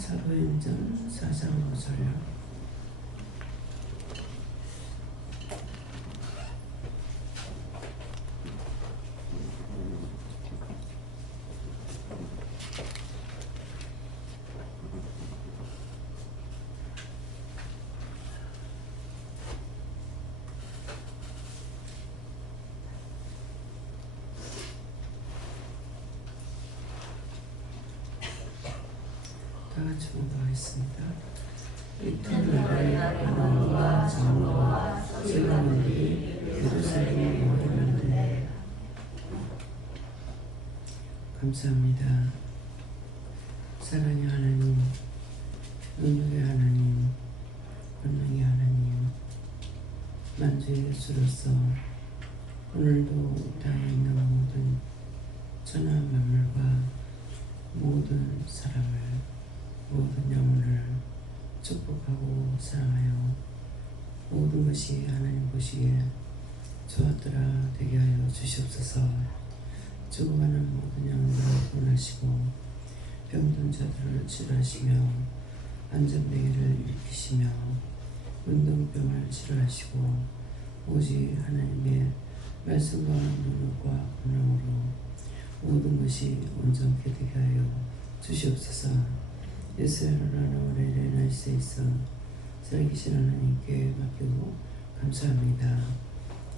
사도행전 4장 5절요. 다 같이 공부하겠습니다. 이튿날에 아나니와 장로와 세바들이 예루살렘에 모이는데 감사합니다. 사랑의 하나님, 능력의 하나님, 권능의 하나님, 만주의 예수로서 오늘도 이 땅에 있는 모든 천하 만물과 모든 사람을, 모든 영혼을 축복하고 사랑하여 모든 것이 하나님 보시기에 좋았더라 되게 하여 주시옵소서. 죽어가는 모든 영혼들을 구원하시고 병든 자들을 치료하시며 안전병이를 일으키시며 운동병을 치료하시고 오직 하나님의 말씀과 능력과 권능으로 모든 것이 온전케 되게 하여 주시옵소서. 예수라는 우리의 날씨에 있어 살기신 하나님께 맡기고 감사합니다.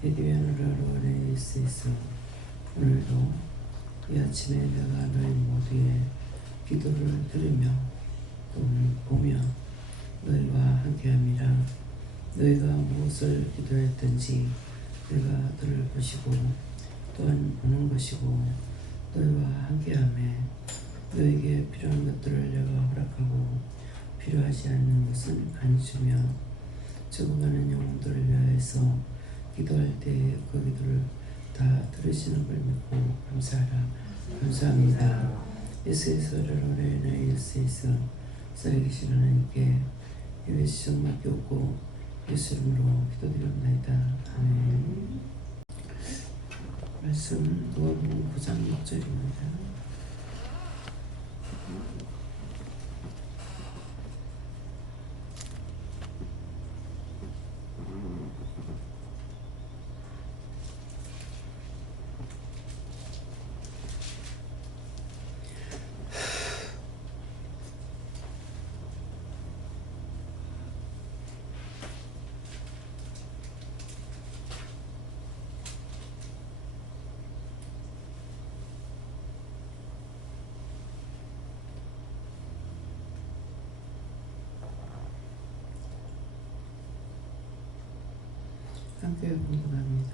에디비아노라로 우리의 날씨에 있어 오늘도 이 아침에 내가 너희 모두의 기도를 들으며 오늘 보며 너희와 함께함이라. 너희가 무엇을 기도했든지 내가 들을 것이고 또한 보는 것이고 너희와 함께하며 너에게 필요한 것들을 내가 허락하고 필요하지 않는 것은 안 주며 죽어가는 영혼들을 위하여서 기도할 때에 그 기도를 다 들으시는 걸 믿고 감사하라. 감사합니다. 예수에서를 오래나 예수에서 살아계신 하나님께 예배 시정 맡겼고 예수 이름으로 기도드립니다. 아멘. 말씀 누가복음 9장 6절입니다. 함께 공부합니다.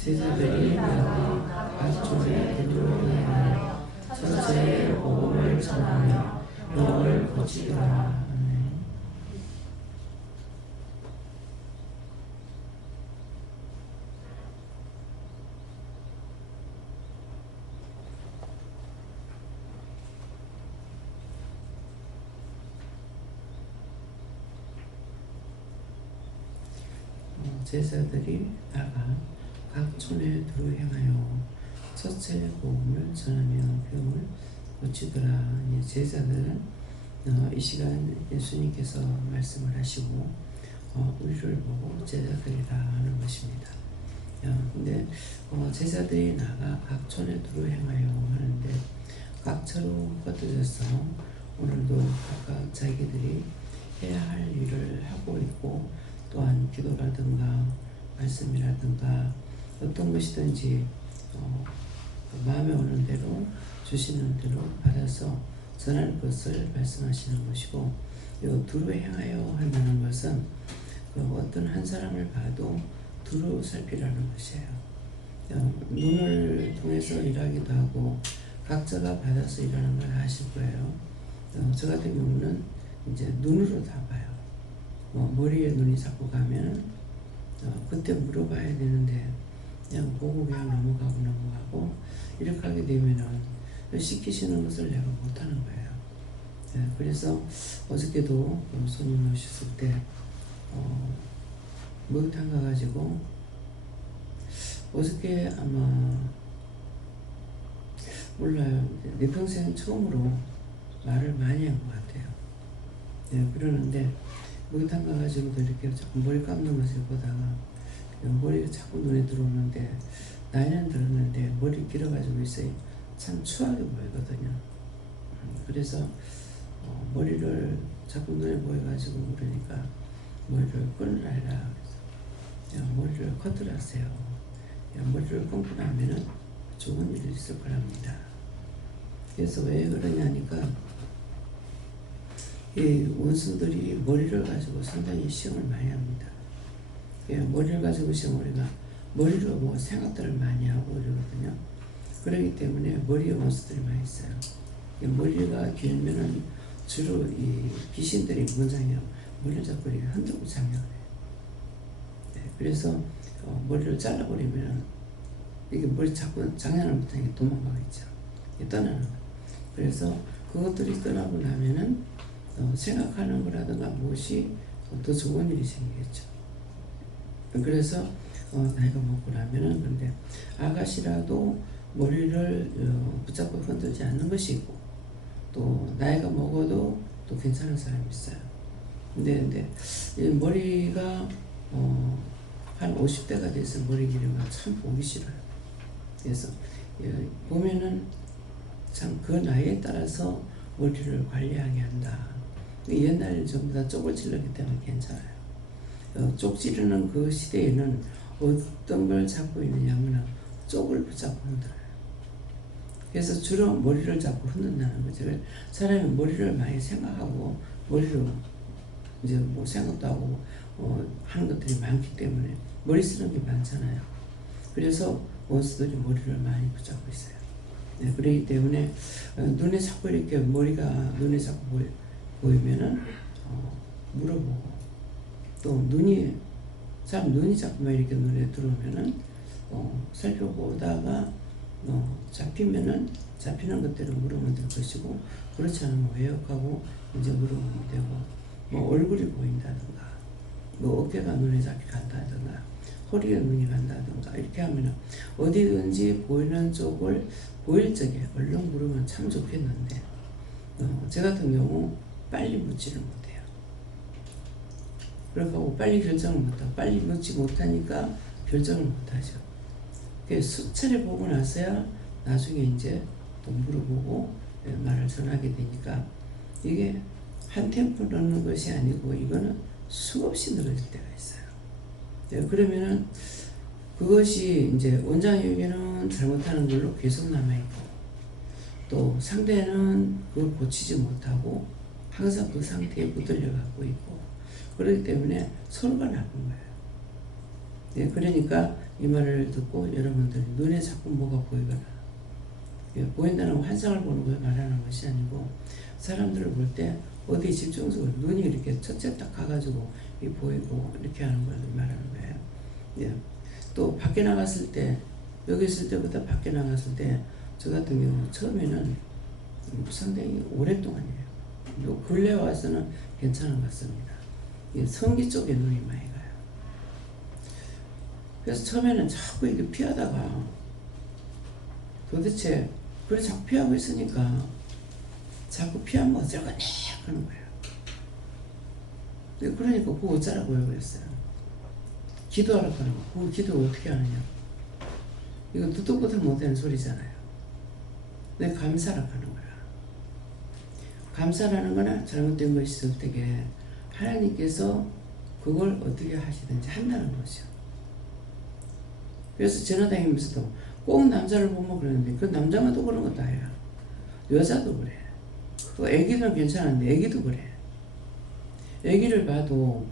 제자들이 나와 각종의 기도를 하여 첫째 복음을 전하며 병을 고치더라. 제자들이 나가 각 촌에 두루 행하여 첫째 복음을 전하며 병을 고치더라. 제자들은 이 시간 예수님께서 말씀을 하시고 우리를 보고 제자들이라 하는 것입니다. 근데 제자들이 나가 각 촌에 두루 행하여 하는데 각처로 뻗어져서 오늘도 각각 자기들이 해야 할 일을 하고 있고 또한 기도라든가 말씀이라든가 어떤 것이든지 마음에 오는 대로 주시는 대로 받아서 전할 것을 말씀하시는 것이고 두루 행하여 한다는 것은 어떤 한 사람을 봐도 두루 살피라는 것이에요. 눈을 통해서 일하기도 하고 각자가 받아서 일하는 걸 아실 거예요. 저 같은 경우는 이제 눈으로 다 봐요. 머리에 눈이 자꾸 가면 그때 물어봐야 되는데 그냥 보고 그냥 넘어가고 이렇게 하게 되면은 시키시는 것을 내가 못하는 거예요. 그래서 어저께도 손님 오셨을 때 목욕탕 가가지고 어저께 아마 몰라요. 내 평생 처음으로 말을 많이 한 것 같아요. 예, 그러는데 목욕탕 가가지고도 이렇게 자꾸 머리 감는 것을 보다가 머리가 자꾸 눈에 들어오는데 나이는 들었는데 머리 길어가지고 있어요. 참 추하게 보이거든요. 그래서 머리를 자꾸 눈에 보여가지고 그러니까 머리를 끊으라 해라. 그래서 머리를 걷으라세요. 머리를 끊고 나면은 좋은 일이 있을 거랍니다. 그래서 왜 그러냐니까 이 원수들이 머리를 가지고 상당히 시험을 많이 합니다. 머리를 가지고 시험 우리가 머리로 뭐 생각들을 많이 하고 이러거든요. 그렇기 때문에 머리에 원수들이 많이 있어요. 머리가 길면은 주로 이 귀신들이 문장이요 머리를 잡고 이렇게 흔들고 장애를 해요. 그래서 머리를 잘라버리면 이게 머리 잡고 장난을 못하니까 도망가겠죠. 떠나는 거예요. 그래서 그것들이 떠나고 나면은 생각하는 거라든가 무엇이 더 좋은 일이 생기겠죠. 그래서 나이가 먹고 나면은 근데 아가씨라도 머리를 붙잡고 흔들지 않는 것이 있고 또 나이가 먹어도 또 괜찮은 사람이 있어요. 근데 이 머리가 한 50대가 돼서 머리 기르면 참 보기 싫어요. 그래서 보면은 참 그 나이에 따라서 머리를 관리하게 한다. 옛날에 전부 다 쪽을 찔렀기 때문에 괜찮아요. 쪽 찌르는 그 시대에는 어떤 걸 잡고 있느냐면 쪽을 붙잡고 흔들어요. 그래서 주로 머리를 잡고 흔든다는 거죠. 사람이 머리를 많이 생각하고 머리로 이제 뭐 생각도 하고 하는 것들이 많기 때문에 머리 쓰는 게 많잖아요. 그래서 원수들이 머리를 많이 붙잡고 있어요. 네, 그렇기 때문에 눈에 자꾸 이렇게 머리가 눈에 자꾸 보이면은 물어보고 또 눈이 자꾸만 이렇게 눈에 들어오면은 살펴보다가 잡히면은 잡히는 것대로 물으면 될 것이고 그렇지 않으면 외역하고 이제 물으면 되고 뭐 얼굴이 보인다든가 뭐 어깨가 눈에 잡히 간다든가 허리에 눈이 간다든가 이렇게 하면은 어디든지 보이는 쪽을 보일 적에 얼른 물으면 참 좋겠는데 저 같은 경우 빨리 묻지를 못해요. 그러고 빨리 결정을 못하고 빨리 묻지 못하니까 결정을 못하죠. 수차례 보고 나서야 나중에 이제 또 물어보고 말을 전하게 되니까 이게 한 템포 넣는 것이 아니고 이거는 수없이 늘어질 때가 있어요. 그러면은 그것이 이제 원장에게는 잘못하는 걸로 계속 남아있고 또 상대는 그걸 고치지 못하고 항상 그 상태에 붙들려 갖고 있고 그렇기 때문에 서로가 나쁜 거예요. 그러니까 이 말을 듣고 여러분들이 눈에 자꾸 뭐가 보이거나 보인다는 환상을 보는 걸 말하는 것이 아니고 사람들을 볼 때 어디 집중적으로 눈이 이렇게 첫째 딱 가가지고 보이고 이렇게 하는 걸 말하는 거예요. 또 밖에 나갔을 때 여기 있을 때보다 밖에 나갔을 때 저 같은 경우 처음에는 상당히 오랫동안이에요. 근래 와서는 괜찮은 것 같습니다. 성기 쪽에 눈이 많이 가요. 그래서 처음에는 자꾸 이게 피하다가 도대체 그걸 자꾸 피하고 있으니까 자꾸 피하면 어쩌고 네 하는 거예요. 그러니까 그거 어쩌라고요 그랬어요. 기도하라고 하는 거. 그 기도 어떻게 하느냐. 이거 듣도 보도 못하는 소리잖아요. 내 감사라고 하는 거야. 감사라는 거는 잘못된 것이 있을 때에 하나님께서 그걸 어떻게 하시든지 한다는 거죠. 그래서 전화다니면서도 꼭 남자를 보면 그러는데 그 남자만 또 그런 것도 아니야. 여자도 그래. 그 애기는 괜찮은데 애기도 그래. 애기를 봐도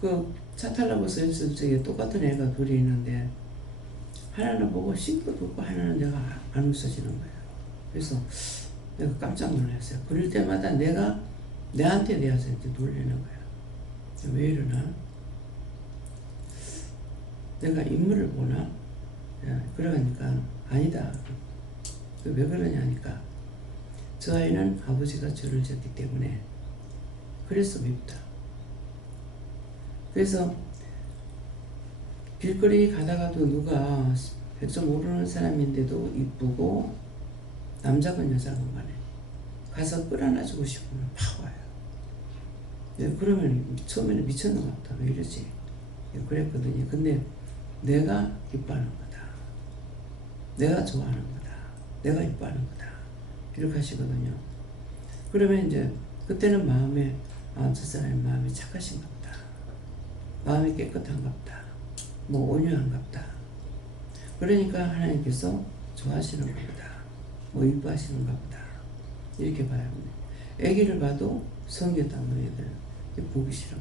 그 차 타려고 써있을 적에 똑같은 애가 둘이 있는데 하나는 보고 싱긋 웃고 하나는 내가 안 웃어지는 거예요. 그래서 내가 깜짝 놀랐어요. 그럴 때마다 내가 내한테 대해서 이렇게 놀리는 거야. 왜 이러나? 내가 인물을 보나? 그러니까 아니다. 왜 그러냐니까 저 아이는 아버지가 저를 졌기 때문에 그래서 밉다. 그래서 길거리 가다가도 누가 백점 모르는 사람인데도 이쁘고 남자건 여자건 간에 가서 끌어놔주고 싶으면 막 와요. 그러면 처음에는 미쳤는 것 같다. 왜 이러지? 그랬거든요. 근데 내가 기뻐하는 거다. 내가 좋아하는 거다. 내가 이뻐하는 거다. 이렇게 하시거든요. 그러면 이제 그때는 마음에 저 사람의 마음이 착하신가 보다. 마음이 깨끗한가 보다. 뭐 온유한가 보다. 그러니까 하나님께서 좋아하시는 겁니다. 뭐 이뻐하시는가 보다. 이렇게 봐야 합니다. 아기를 봐도 성교 당노이들 보기 싫은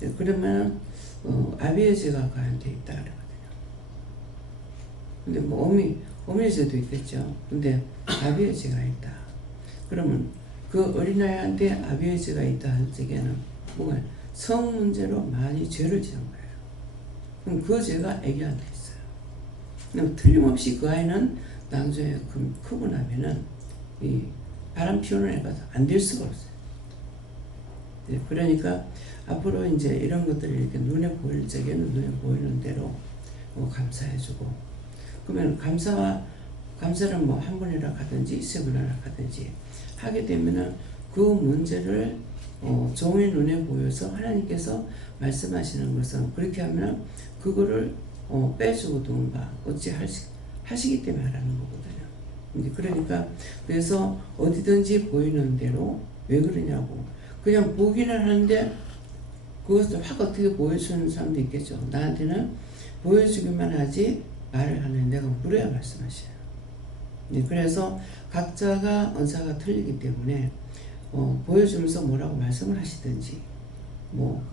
거예요. 그러면 아비의 죄가 가한테 있다 그러거든요. 근데 뭐 어미의 죄도 있겠죠. 근데 아비의 죄가 있다. 그러면 그 어린아이한테 아비의 죄가 있다 할 적에는 뭐가 성 문제로 많이 죄를 지은 거예요. 그럼 그 죄가 아기한테 있어요. 그럼 틀림없이 그 아이는 나중에 크고 나면은 이 바람 피우는 애가 안 될 수가 없어요. 그러니까 앞으로 이제 이런 것들이 이렇게 눈에 보일 적에는 눈에 보이는 대로 감사해주고, 그러면 감사를 뭐 한 번이라 하든지 세 번이라 하든지 하게 되면은 그 문제를 종의 눈에 보여서 하나님께서 말씀하시는 것은 그렇게 하면 그거를 빼주고 둔가 어찌 하시기 때문에 하라는 거거든요. 그러니까 그래서 어디든지 보이는 대로 왜 그러냐고, 그냥 보기는 하는데 그것을 확 어떻게 보여주는 사람도 있겠죠. 나한테는 보여주기만 하지 말을 하는 내가 물어야 말씀하셔요. 그래서 각자가 언사가 틀리기 때문에 보여주면서 뭐라고 말씀을 하시든지, 뭐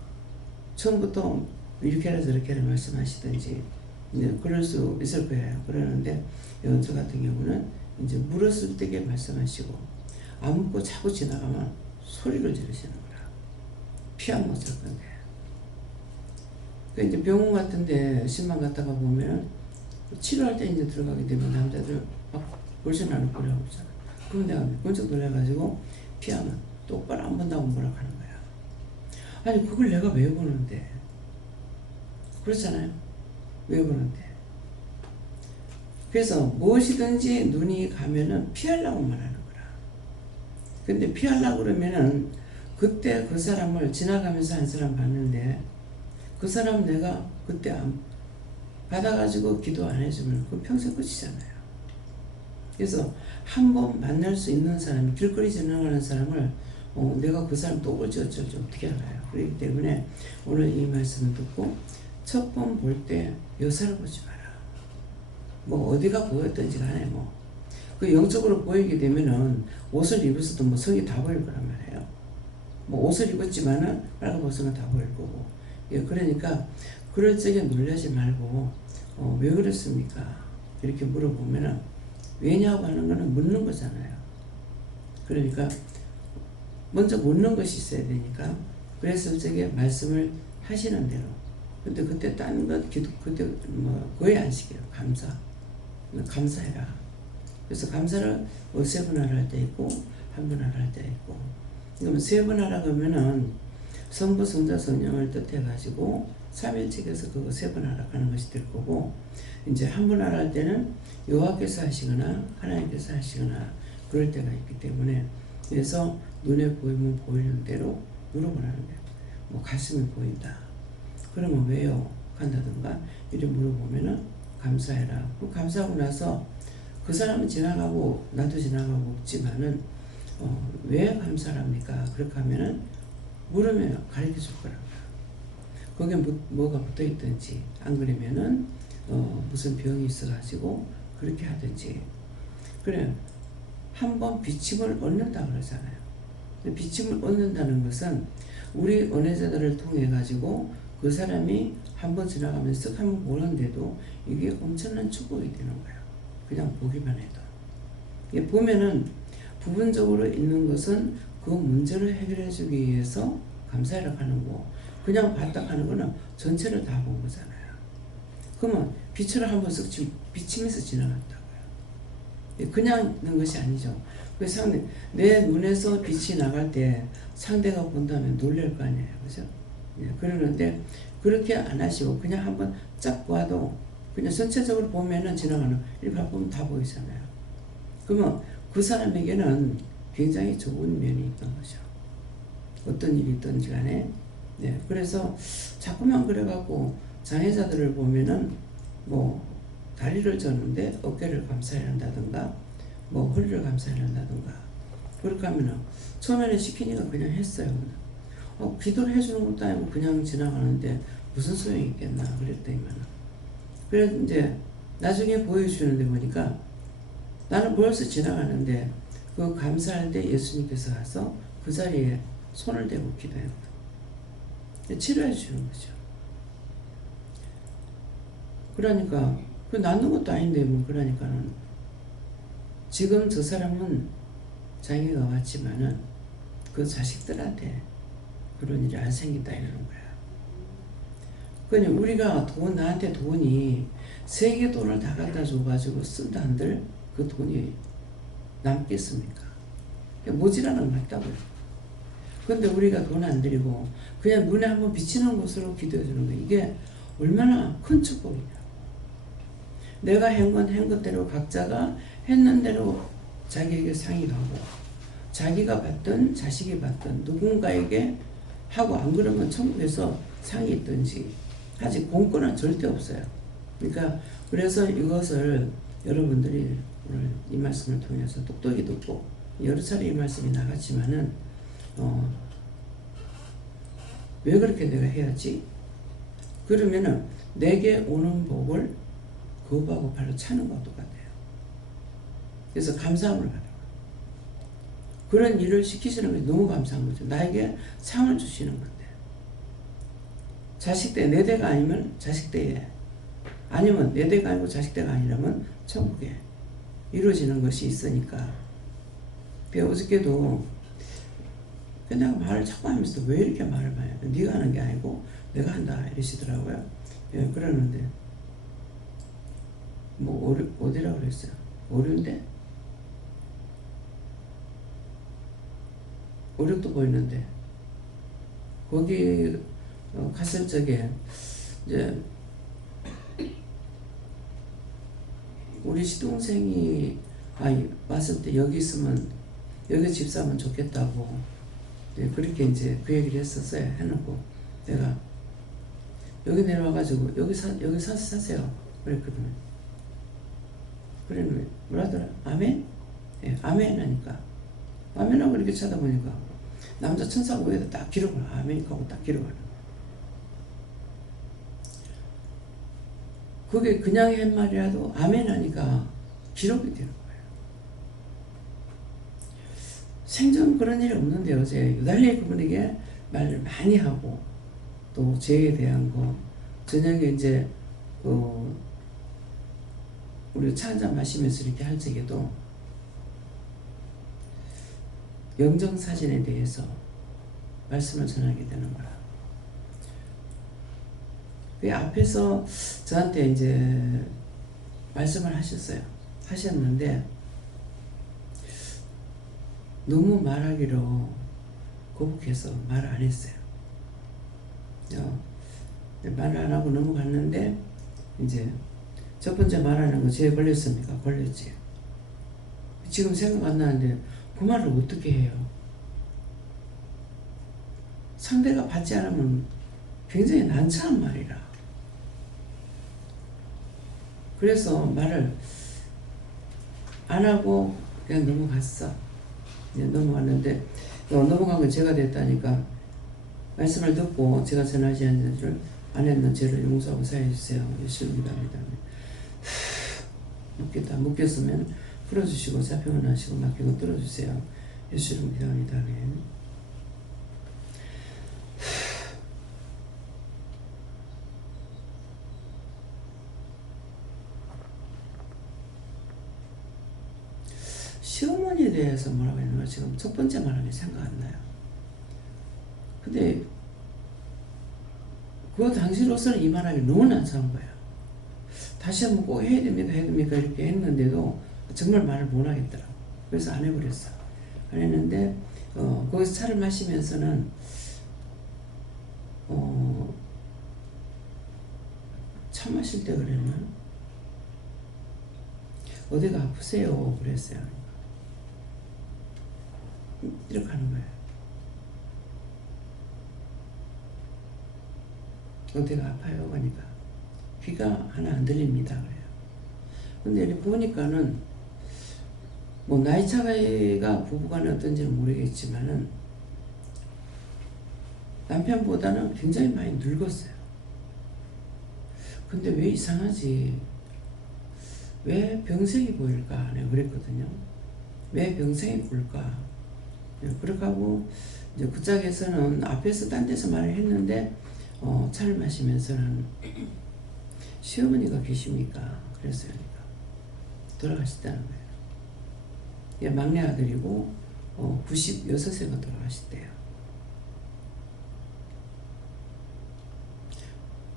처음부터 이렇게라 저렇게라 말씀하시든지 그럴 수 있을 거예요. 그러는데 연주 같은 경우는 이제 물었을 때게 말씀하시고 안 묻고 자꾸 지나가면 소리를 지르시는 거라. 피 안 묻을 건데. 그러니까 이제 병원 같은데 신방 갔다가 보면 치료할 때 이제 들어가게 되면 남자들 막 볼신하는 꼴이 없잖아. 그럼 내가 깜짝 놀라가지고 피하면 똑바로 안 본다고 뭐라 하는 거야. 아니 그걸 내가 왜 보는데? 그렇잖아요. 왜 보는데? 그래서 무엇이든지 눈이 가면은 피하려고만 하는 거라. 근데 피하려고 그러면은 그때 그 사람을 지나가면서 한 사람 봤는데 그 사람 내가 그때 받아가지고 기도 안 해주면 그 평생 끝이잖아요. 그래서 한 번 만날 수 있는 사람이 길거리 지나가는 사람을 내가 그 사람 또 올지 어쩔지 어떻게 알아요. 그렇기 때문에 오늘 이 말씀을 듣고 첫 번 볼 때 여사를 보지 마라. 뭐 어디가 보였든지 간에 뭐 그 영적으로 보이게 되면은 옷을 입었어도 뭐 성이 다 보일 거란 말이에요. 뭐 옷을 입었지만은 빨간 옷은 다 보일 거고. 그러니까 그럴 적에 놀라지 말고 왜 그렇습니까? 이렇게 물어보면은 왜냐고 하는 거는 묻는 거잖아요. 그러니까 먼저 묻는 것이 있어야 되니까 그래서 저게 말씀을 하시는 대로. 근데 그때 딴 것 기도 그때 뭐 거의 안 시켜요. 감사해라. 그래서 감사를 세 번 하라 할 때 있고 한 번 하라 할 때 있고. 그러면 세 번 하라 그러면은 성부 성자 성령을 뜻해가지고 삼일책에서 그거 세 번 하라 하는 것이 될 거고, 이제 한 번 하라 할 때는 여호와께서 하시거나 하나님께서 하시거나 그럴 때가 있기 때문에 그래서 눈에 보이면 보이는 대로 물어보라는 거예요. 뭐 가슴이 보인다. 그러면 왜요? 간다든가 이렇게 물어보면은 감사해라. 감사하고 나서 그 사람은 지나가고 나도 지나가고 없지만은 왜 감사를 합니까? 그렇게 하면은 물으면 가르쳐 줄 거라고요. 거기에 뭐가 붙어 있든지 안 그러면은 무슨 병이 있어가지고 그렇게 하든지. 그래 한번 비침을 얻는다 그러잖아요. 비침을 얻는다는 것은 우리 은혜자들을 통해 가지고 그 사람이 한번 지나가면서 한번 보는데도 이게 엄청난 축복이 되는 거예요. 그냥 보기만 해도. 보면은 부분적으로 있는 것은 그 문제를 해결해 주기 위해서 감사를 하는 거, 그냥 봤다 하는 거는 전체를 다 본 거잖아요. 그러면 빛을 한번 쓱 비치면서 지나간다고요. 그냥 있는 것이 아니죠. 그래서 내 눈에서 빛이 나갈 때 상대가 본다면 놀랄 거 아니에요. 그죠? 그러는데 그렇게 안 하시고 그냥 한번 쫙 봐도 그냥 전체적으로 보면은 지나가는 이렇게 보면 다 보이잖아요. 그러면 그 사람에게는 굉장히 좋은 면이 있던 거죠. 어떤 일이 있든지 간에. 네, 그래서 자꾸만 그래갖고 장애자들을 보면은 뭐 다리를 졌는데 어깨를 감싸야 한다든가 뭐 허리를 감싸야 한다든가 그렇게 하면은 처음에는 시키니까 그냥 했어요. 기도를 해주는 것도 아니고 그냥 지나가는데 무슨 소용이 있겠나 그랬더니만 그래서 이제 나중에 보여주는데 보니까 나는 벌써 지나가는데 그 감사할 때 예수님께서 가서 그 자리에 손을 대고 기도해요. 치료해 주는 거죠. 그러니까 그 낫는 것도 아닌데 뭐 그러니까는 지금 저 사람은 장애가 왔지만은 그 자식들한테 그런 일이 안 생긴다 이러는 거야. 그러니 우리가 나한테 돈이 세계 돈을 다 갖다 줘가지고 쓴다 한들 그 돈이 남겠습니까? 모자라는 거 맞다고요. 근데 우리가 돈 안 들이고 그냥 눈에 한번 비치는 곳으로 기도해 주는 거 이게 얼마나 큰 축복이냐. 내가 한 것대로 각자가 했는 대로 자기에게 상이 가고 자기가 받든 자식이 받든 누군가에게 하고 안 그러면 천국에서 상이 있든지 아직 공권은 절대 없어요. 그러니까 그래서 이것을 여러분들이 오늘 이 말씀을 통해서 똑똑히 듣고 여러 차례 이 말씀이 나갔지만은 왜 그렇게 내가 해야지? 그러면은 내게 오는 복을 거부하고 발로 차는 것과 똑같아요. 그래서 감사함을 가져요. 그런 일을 시키시는 것이 너무 감사한 거죠. 나에게 상을 주시는 건데. 자식 때 내 대가 아니면 자식 때에 아니면 내 대가 아니고 자식 때가 아니라면 천국에 이루어지는 것이 있으니까. 어저께도 내가 말을 자꾸 하면서 왜 이렇게 말을 많이 해? 네가 하는 게 아니고 내가 한다 이러시더라고요. 예, 그러는데 뭐 어디라고 그랬어요? 어려운데? 어렵도 보이는데 거기 갔을 적에 이제 우리 시동생이 왔을 때 여기 있으면 여기 집 사면 좋겠다고 네, 그렇게 이제 그 얘기를 했었어요. 해놓고 내가 여기 내려와가지고 여기 사서 사세요 그랬거든요. 그러면 뭐라더라? 아멘? 예, 아멘 하니까 아멘하고 이렇게 쳐다보니까 남자 천사가 위에다 딱 기록을 아멘하고 딱 기록하는 거야. 그게 그냥 한 말이라도 아멘 하니까 기록이 되는 거예요. 생전 그런 일이 없는데 어제 유달리 그분에게 말을 많이 하고 또 죄에 대한 거 저녁에 이제 우리 차 한잔 마시면서 이렇게 할 적에도 영정사진에 대해서 말씀을 전하게 되는 거라. 그 앞에서 저한테 이제 말씀을 하셨는데 너무 말하기로 거북해서 말을 안 했어요. 말을 안 하고 넘어갔는데 이제 첫 번째 말하는 거 죄에 걸렸습니까? 걸렸지. 지금 생각 안 나는데 그 말을 어떻게 해요? 상대가 받지 않으면 굉장히 난처한 말이라. 그래서 말을 안 하고 그냥 넘어갔어. 넘어갔는데 넘어간 건 제가 됐다니까 말씀을 듣고 제가 전하지 않는 줄을 안 했는 죄를 용서하고 사해 주세요. 예수님이다. 묶였으면 풀어주시고 잡히면 하시고 맡기고 뚫어주세요. 예수님 기도합니다. 아멘. 시어머니에 대해서 뭐라고 했는가 지금 첫 번째 말하면 생각 안 나요. 근데 그 당시로서는 이 말하기 너무 난처한 거야. 다시 한번 꼭 해야 됩니까 이렇게 했는데도 정말 말을 못 하겠더라고. 그래서 안 해버렸어. 안 했는데 거기서 차를 마시면서는 차 마실 때 그랬나? 어디가 아프세요? 그랬어요. 이렇게 하는 거예요. 어디가 아파요? 하니까 귀가 하나 안 들립니다. 그래요. 근데 이렇게 보니까는 뭐 나이 차이가 부부간에 어떤지는 모르겠지만은 남편보다는 굉장히 많이 늙었어요. 근데 왜 이상하지? 왜 병색이 보일까? 내가 그랬거든요. 왜 병색이 보일까? 그렇게 하고 이제 그 짝에서는 앞에서 딴 데서 말을 했는데 차를 마시면서는 시어머니가 계십니까? 그랬어요. 그러니까 돌아가셨다는 거예요. 예, 막내 아들이고 96세가 돌아가셨대요.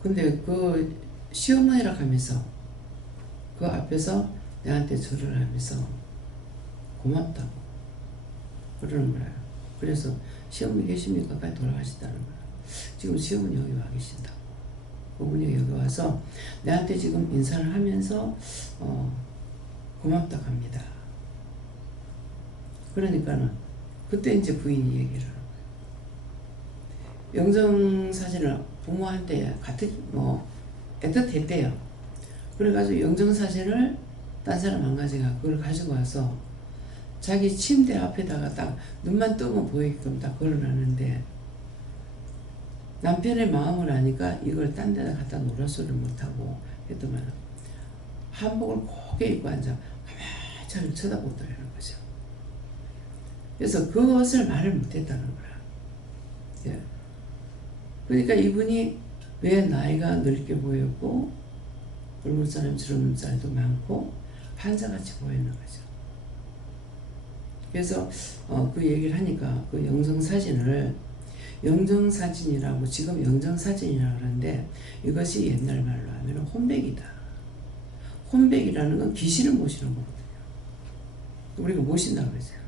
근데 그 시어머니라 하면서 그 앞에서 내한테 절을 하면서 고맙다고 그러는 거예요. 그래서 시어머니 계십니까? 까지 돌아가셨다는 거예요. 지금 시어머니 여기 와 계신다고. 어머니 여기 와서 내한테 지금 인사를 하면서 고맙다고 합니다. 그러니까는 그때 이제 부인이 얘기를 하는 거예요. 영정사진을 부모한테 같은 애틋했대요. 그래가지고 영정사진을 딴 사람 안 가져가 그걸 가지고 와서 자기 침대 앞에다가 딱 눈만 뜨면 보이게끔 딱 걸어놨는데 남편의 마음을 아니까 이걸 딴 데다 갖다 놓으라 소리를 못하고 했더만 한복을 고개 입고 앉아 가만히 저를 쳐다보더라는 거죠. 그래서 그것을 말을 못했다는 거야. 예. 그러니까 이분이 왜 나이가 늙게 보였고 젊은 사람 젊은 살도 많고 환자같이 보이는 거죠. 그래서 그 얘기를 하니까 그 영정사진을 영정사진이라고 지금 영정사진이라고 하는데 이것이 옛날 말로 하면 혼백이다. 혼백이라는 건 귀신을 모시는 거거든요. 우리가 모신다고 그러잖아.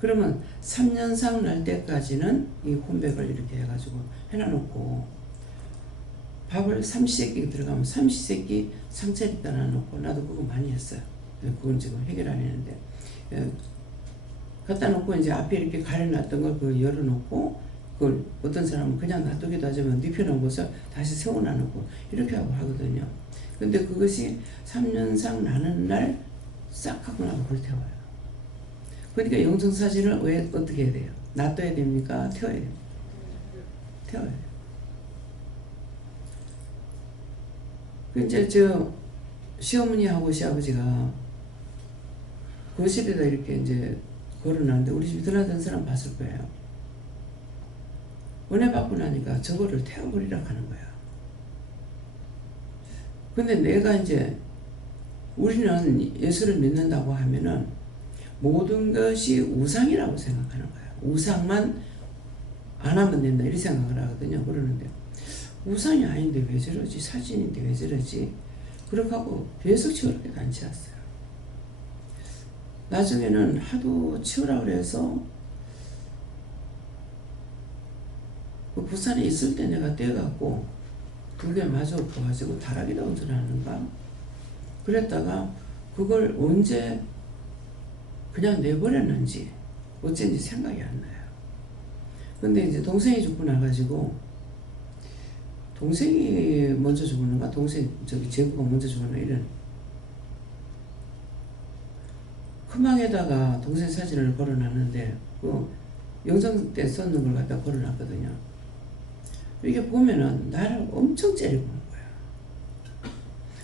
그러면 3년상 날 때까지는 이 혼백을 이렇게 해가지고 해놔놓고 밥을 삼시세끼 들어가면 삼시세끼 상차리 따놔놓고 나도 그거 많이 했어요. 그건 지금 해결 안 했는데 갖다 놓고 이제 앞에 이렇게 가려놨던 걸 그 열어놓고 그걸 어떤 사람은 그냥 놔두기도 하지만 눕혀놓은 것을 다시 세워놔놓고 이렇게 하고 하거든요. 근데 그것이 3년상 나는 날 싹 하고 나면 불태워요. 그러니까 영정사진을 왜 어떻게 해야 돼요? 놔둬야 됩니까? 태워야 됩니까? 태워야 돼요. 그 이제 저 시어머니하고 시아버지가 거실에다 이렇게 이제 걸어놨는데 우리 집에 드나드는 사람 봤을 거예요. 은혜 받고 나니까 저거를 태워버리라 하는 거야. 근데 내가 이제 우리는 예수를 믿는다고 하면은 모든 것이 우상이라고 생각하는 거야. 우상만 안 하면 된다 이렇게 생각을 하거든요. 그러는데 우상이 아닌데 왜 저러지? 사진인데 왜 저러지? 그렇게 하고 계속 치우라게 안 치웠어요. 나중에는 하도 치우라고 그래서 그 부산에 있을 때 내가 떼갖고 두 개 마저 엎어가지고 다락에다 얹어놨는가? 그랬다가 그걸 언제 그냥 내버렸는지 어쩐지 생각이 안 나요. 근데 이제 동생이 죽고 나가지고 동생이 먼저 죽었는가? 제구가 먼저 죽었나? 이런 큰 방에다가 동생 사진을 걸어놨는데 그 영정 때 썼는 걸 갖다 걸어놨거든요. 이게 보면은 나를 엄청 째려보는 거야.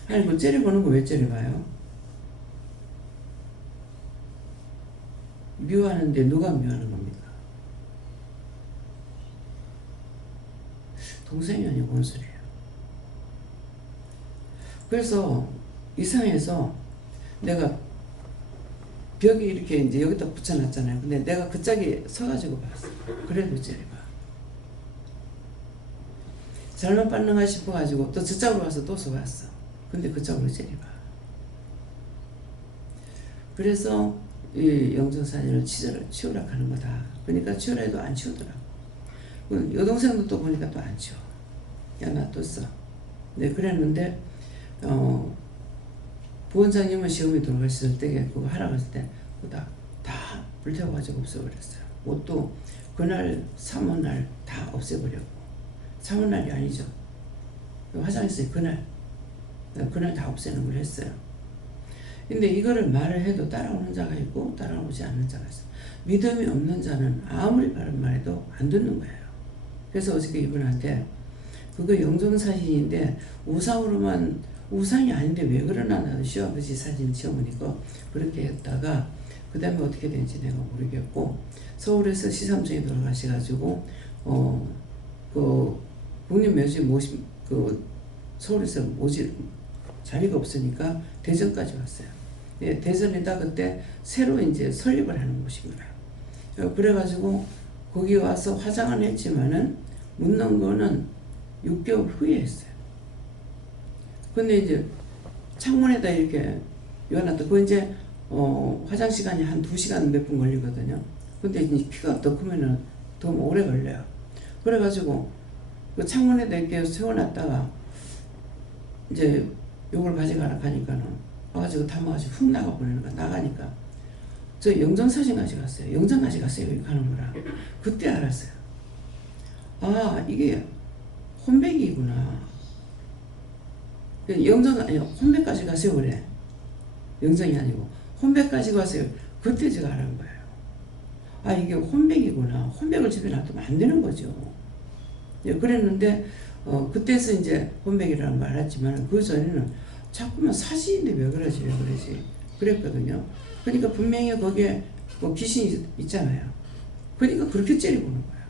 아니 그 째려보는 거 왜 째려봐요? 미워하는데 누가 미워하는 겁니까? 동생이 아니고 뭔 소리예요. 그래서 이상해서 내가 벽에 이렇게 이제 여기다 붙여놨잖아요. 근데 내가 그 짝에 서가지고 봤어. 그래도 째려봐. 잘못 받는가 싶어가지고 또 저짝으로 가서 또 서봤어. 근데 그 짝으로 째려봐. 그래서 이 영정사진을 치우라 하는 거다. 그러니까 치우라 해도 안 치우더라고. 여동생도 또 보니까 또 안 치워. 야 놔뒀어. 네 그랬는데 부원장님은 시험이 돌아가셨을 때 그거 하라고 했을 때 다 불태워가지고 없애버렸어요. 옷도 그날 사모날 다 없애버렸고, 사모날이 아니죠. 화장했어요. 그날 다 없애는 걸 했어요. 근데 이거를 말을 해도 따라오는 자가 있고 따라오지 않는 자가 있어요. 믿음이 없는 자는 아무리 바른 말해도 안 듣는 거예요. 그래서 어저께 이분한테 그거 영정사진인데 우상이 아닌데 왜 그러나 나도 시아버지 사진 지어보니까 그렇게 했다가 그 다음에 어떻게 된지 내가 모르겠고, 서울에서 시삼촌이 돌아가셔가지고 그 국립묘지 서울에서 모실 자리가 없으니까 대전까지 왔어요. 예, 대전에다 그때 새로 이제 설립을 하는 곳인 거예요. 그래가지고 거기 와서 화장은 했지만은 묻는 거는 6개월 후에 했어요. 근데 이제 창문에다 이렇게 열어놨다. 그거 이제 화장 시간이 한 2시간 몇 분 걸리거든요. 근데 이제 키가 더 크면은 더 오래 걸려요. 그래가지고 그 창문에다 이렇게 세워놨다가 이제 요걸 가져가라 하니까는 와가지고 담아가지고 훅 나가버리는 거야. 나가니까 저 영정사진 가져갔어요. 영장 가져갔어요. 이렇게 하는 거라. 그때 알았어요. 아, 이게 혼백이구나. 영정 아니 혼백까지 가세요 그래. 영정이 아니고 혼백까지 가세요. 그때 제가 알은 거예요. 아, 이게 혼백이구나. 혼백을 집에 놔두면 안 되는 거죠. 예, 그랬는데 그때서 이제 혼백이라는 말 했지만 그 전에는 자꾸만 사진인데 왜 그러지 그랬거든요. 그러니까 분명히 거기에 뭐 귀신이 있잖아요. 그러니까 그렇게 째려보는 거예요.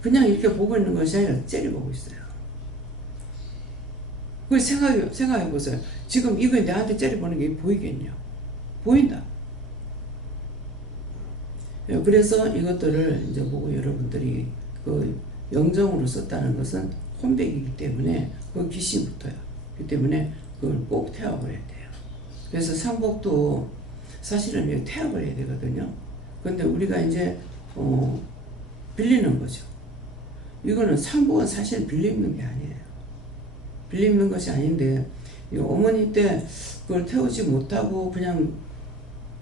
그냥 이렇게 보고 있는 것이 아니라 째려보고 있어요. 그 생각해 보세요. 지금 이거 내한테 째려보는 게 보이겠냐? 보인다. 그래서 이것들을 이제 보고 여러분들이 그 영정으로 썼다는 것은 혼백이기 때문에 그 귀신이 붙어요. 그렇기 때문에 그걸 꼭 태워버려야 돼요. 그래서 상복도 사실은 태워버려야 되거든요. 근데 우리가 이제 빌리는 거죠. 이거는 상복은 사실 빌려 입는 게 아니에요. 빌려 입는 것이 아닌데 어머니 때 그걸 태우지 못하고 그냥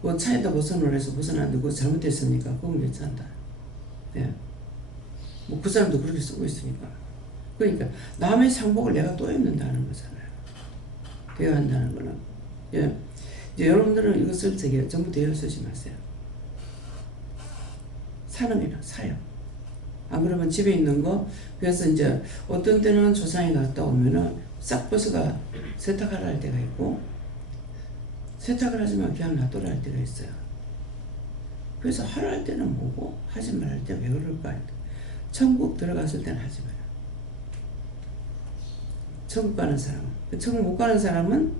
그 차에다 벗어놓으래서 벗어났는데 그거 잘못됐습니까? 그건 괜찮다. 네. 뭐 그 사람도 그렇게 쓰고 있으니까. 그러니까 남의 상복을 내가 또 입는다는 거잖아요. 되어야 한다는 거는. 예. 이제 여러분들은 이거 쓸 적에 전부 되어 쓰지 마세요. 사람이나 사요. 안 그러면 집에 있는 거, 그래서 이제 어떤 때는 조상이 갔다 오면은 싹 벗어가 세탁하라 할 때가 있고, 세탁을 하지만 그냥 놔둬라 할 때가 있어요. 그래서 하라 할 때는 뭐고, 하지 말할 때 왜 그럴까? 천국 들어갔을 때는 하지 마요. 천국 가는 사람은. 천국 못 가는 사람은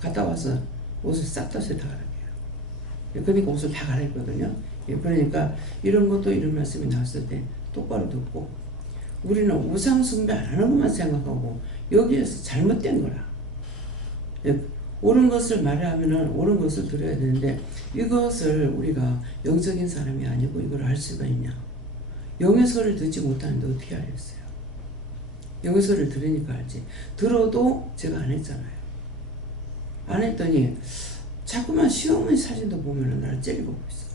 갔다 와서 옷을 싹 다 세탁하라고 해요. 그러니까 옷을 다 갈아입거든요. 그러니까 이런 것도 이런 말씀이 나왔을 때 똑바로 듣고, 우리는 우상 숭배 안 하는 것만 생각하고 여기에서 잘못된 거라. 옳은 것을 말하면은 옳은 것을 들어야 되는데 이것을 우리가 영적인 사람이 아니고 이걸 알 수가 있냐? 영의 소리를 듣지 못하는데 어떻게 알겠어요? 영의 소리를 들으니까 알지. 들어도 제가 안 했잖아요. 안 했더니 자꾸만 시어머니 사진도 보면은 나를 째려보고 있어.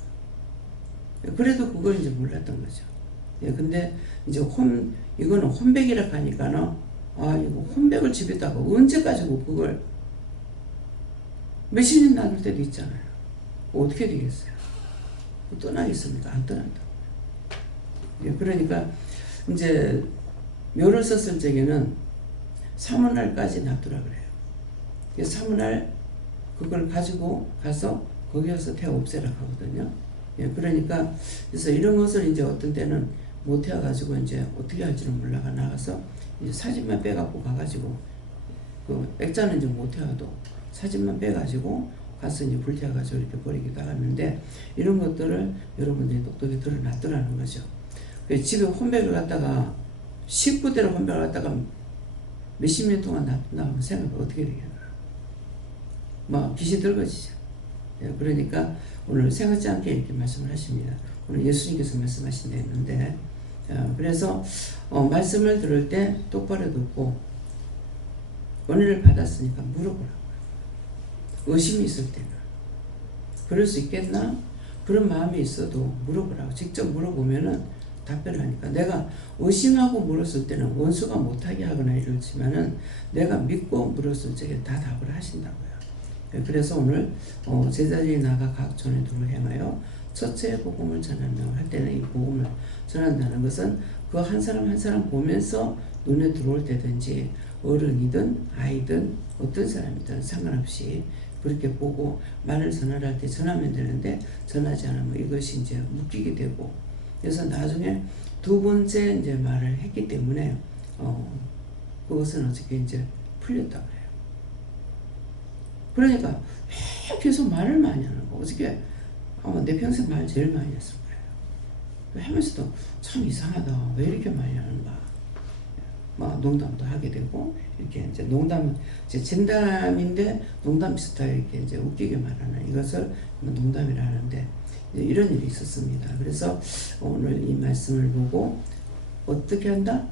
그래도 그걸 이제 몰랐던 거죠. 근데 이제 이거는 혼백이라 하니까는 아, 이거 혼백을 집에다가 언제 가지고 그걸 몇십 년 놔둘 때도 있잖아요. 어떻게 되겠어요? 떠나겠습니까? 안 떠난다고요. 그러니까 이제 묘를 썼을 적에는 사문날까지 놔두라 그래요. 사문날 그걸 가지고 가서 거기에서 태워 없애라 하거든요. 그러니까 그래서 이런 것을 이제 어떤 때는 못 태워가지고 이제 어떻게 할지는 몰라가 나가서 이제 사진만 빼갖고 가가지고 그 액자는 이제 못 태워도 사진만 빼가지고 가서 이제 불태워가지고 이렇게 버리기도 하는데 이런 것들을 여러분들이 똑똑히 들어놨더라는 거죠. 집에 혼백을 갖다가 19대를 혼백을 갖다가 몇십 년 동안 놔둔다면 생각해 어떻게 되겠나. 뭐 빛이 들거지죠. 그러니까 오늘 생각지 않게 이렇게 말씀을 하십니다. 오늘 예수님께서 말씀하신 데 있는데 그래서 말씀을 들을 때 똑바로 듣고 은혜를 받았으니까 물어보라고요. 의심이 있을 때는 그럴 수 있겠나? 그런 마음이 있어도 물어보라고. 직접 물어보면은 답변을 하니까. 내가 의심하고 물었을 때는 원수가 못하게 하거나 이러지만은 내가 믿고 물었을 적에 다 답을 하신다고요. 그래서 오늘 제자들이 나가 각 촌에 두루 행하여 첫째 복음을 전하며 할 때는 이 복음을 전한다는 것은 그 한 사람 한 사람 보면서 눈에 들어올 때든지 어른이든 아이든 어떤 사람이든 상관없이 그렇게 보고 말을 전할 때 전하면 되는데 전하지 않으면 이것이 이제 묶이게 되고 그래서 나중에 두 번째 이제 말을 했기 때문에 그것은 어떻게 이제 풀렸다고 해요. 그러니까 왜 계속 말을 많이 하는 거 어떻게 아마 내 평생 말 제일 많이 했을 거예요. 하면서도 참 이상하다. 왜 이렇게 많이 하는가. 막 농담도 하게 되고 이렇게 이제 농담 이제 진담인데 농담 스타일 이렇게 이제 웃기게 말하는 이것을 농담이라 하는데 이런 일이 있었습니다. 그래서 오늘 이 말씀을 보고 어떻게 한다?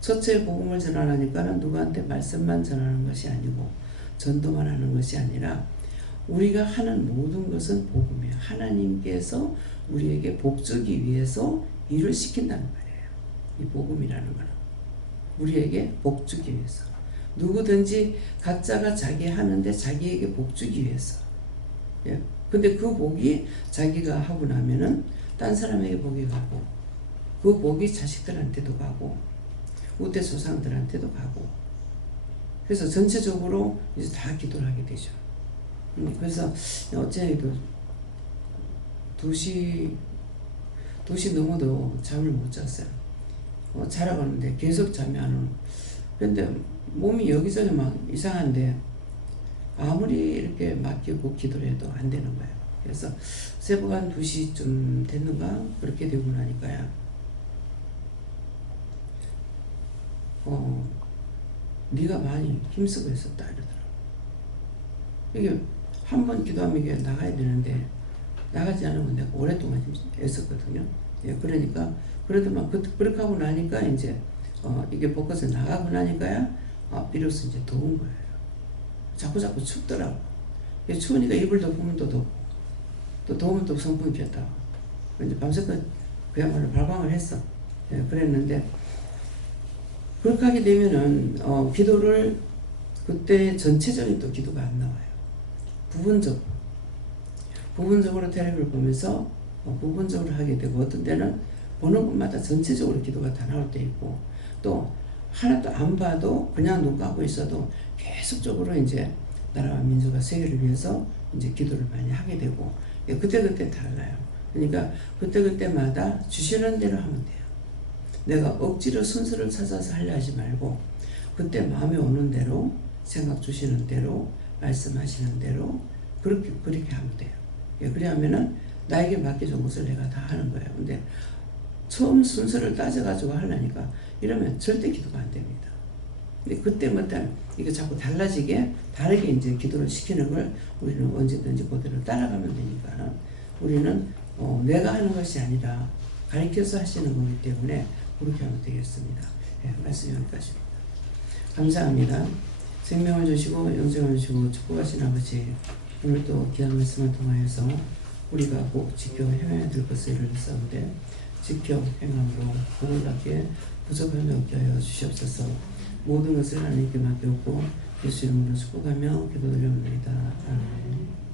첫째 복음을 전하니까는 누구한테 말씀만 전하는 것이 아니고 전도만 하는 것이 아니라 우리가 하는 모든 것은 복음이에요. 하나님께서 우리에게 복 주기 위해서 일을 시킨다는 거예요. 이 복음이라는 거는 우리에게 복 주기 위해서 누구든지 각자가 자기 하는데 자기에게 복 주기 위해서. 예. 근데 그 복이 자기가 하고 나면은 딴 사람에게 복이 가고 그 복이 자식들한테도 가고 우대 조상들한테도 가고 그래서 전체적으로 이제 다 기도를 하게 되죠. 그래서 어제도 2시 넘어도 잠을 못 잤어요. 자러 가는데 계속 잠이 안 오는. 근데 몸이 여기저기 막 이상한데 아무리 이렇게 맡기고 기도를 해도 안 되는 거예요. 그래서 새벽 한 2시쯤 됐는가 그렇게 되고 나니까요. 네가 많이 힘쓰고 있었다 이러더라고. 이게 한 번 기도하면 이게 나가야 되는데 나가지 않으면 내가 오랫동안 애썼거든요. 예, 그러니까 그래도 막 그렇게 하고 나니까 이제 이게 벚꽃에 나가고 나니까야 비로소 이제 더운 거예요. 자꾸 춥더라고. 추우니까 이불 덮으면 또 덥고 또 더우면 또 선풍기 켰다가 이제 밤새껏 그야말로 발광을 했어. 예, 그랬는데 그렇게 하게 되면은 기도를 그때 전체적인 또 기도가 안 나와요. 부분적으로 텔레비를 보면서 부분적으로 하게 되고 어떤 때는 보는 것마다 전체적으로 기도가 다 나올 때 있고 또 하나도 안 봐도 그냥 눈 감고 있어도 계속적으로 이제 나라와 민족과 세계를 위해서 이제 기도를 많이 하게 되고 그때그때 달라요. 그러니까 그때그때마다 주시는 대로 하면 돼요. 내가 억지로 순서를 찾아서 하려 하지 말고 그때 마음에 오는 대로 생각 주시는 대로 말씀하시는 대로 그렇게 하면 돼요. 그래야면은 나에게 맡겨준 것을 내가 다 하는 거예요. 근데 처음 순서를 따져가지고 하려니까 이러면 절대 기도가 안 됩니다. 근데 그때부터 이게 자꾸 다르게 이제 기도를 시키는 걸 우리는 언제든지 그대로 따라가면 되니까 우리는 내가 하는 것이 아니라 가르쳐서 하시는 거기 때문에 그렇게 하면 되겠습니다. 네, 말씀 여기까지입니다. 감사합니다. 생명을 주시고 영생을 주시고 축복하신 아버지 오늘 또 귀한 말씀을 통하여서 우리가 꼭 지켜 행해야 될 것을 이르렀사온데 지켜 행함으로 복을 받게 부족함이 없게 하여 주시옵소서. 모든 것을 하나님께 맡겼고 예수 이름으로 축복하며 기도드립니다. 아멘.